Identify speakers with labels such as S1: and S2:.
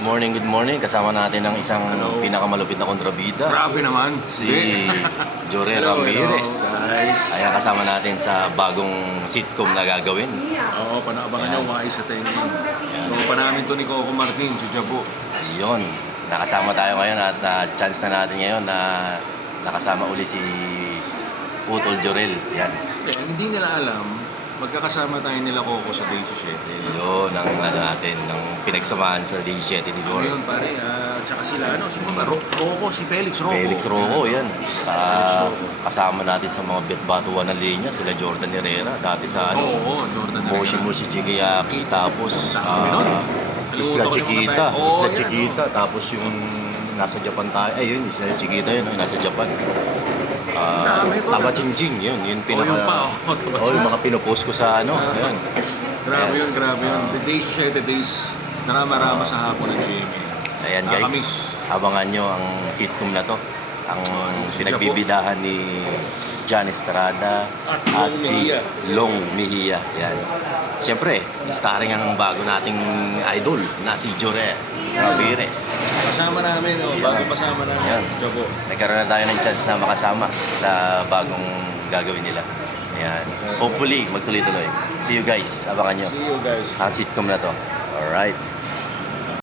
S1: Good morning, good morning. Kasama natin ang isang
S2: Hello.
S1: pinakamalupit na kontrabida,
S2: Grabe naman.
S1: si Jore
S2: Hello,
S1: Ramirez.
S2: hello, guys.
S1: Ayan, kasama natin sa bagong sitcom na gagawin.
S2: Oo, panaabangan nyo, wise attention. Tropa namin to ni Coco Martin, si Jabo.
S1: Ayun, nakasama tayo ngayon at ah, chance na natin ngayon na nakasama uli si Utol Jorel. Yan.
S2: Eh, ang hindi nila alam, magkakasama tayo nila Coco sa Day 17.
S1: Yun ang ano natin, ng pinagsamahan sa DJ ni
S2: Ano
S1: Dor.
S2: yun pare, ah, tsaka sila, ano, si ba? Ro- Rocco, si Felix Rocco.
S1: Felix Rojo, yan. Ah, kasama natin sa mga betbatuan ng linya, sila Jordan Herrera, dati sa ano,
S2: Oo, oo, Jordan na
S1: Moshi Moshi Jigayaki, tapos
S2: nun.
S1: ah, Isla
S2: Kalimutan ko yung mga
S1: Chiquita,
S2: tayo. Oo,
S1: Isla
S2: yan,
S1: Chiquita, tapos yung nasa Japan tayo, ay yun, Isla Chiquita yun, nasa Japan.
S2: Ko,
S1: Taba
S2: dami.
S1: Ching Ching, yun, yun pinaka,
S2: yun pa, oh, Taba
S1: oh, yung mga pinopost ko sa ano,
S2: Ah.
S1: yun.
S2: Grabe yun, grabe yun. The Day 17 days, narama-rama sa hapon ng GMA.
S1: Ayan guys,
S2: Nakakamiss.
S1: abangan nyo ang sitcom na to. Ang
S2: si
S1: pinagbibidahan ni John Estrada
S2: At
S1: at si
S2: Mejia.
S1: Long Mejia. Yan. Siyempre, starring ang bago nating idol na si Jore Ramirez.
S2: Kasama namin, oh,
S1: Yan.
S2: bago kasama namin
S1: Yan.
S2: si Jabo.
S1: Nagkaroon na tayo ng chance na makasama sa bagong gagawin nila. Ayan. Hopefully, magtuloy-tuloy. See you guys. Abangan nyo.
S2: See you guys.
S1: Ang sitcom na to. Alright.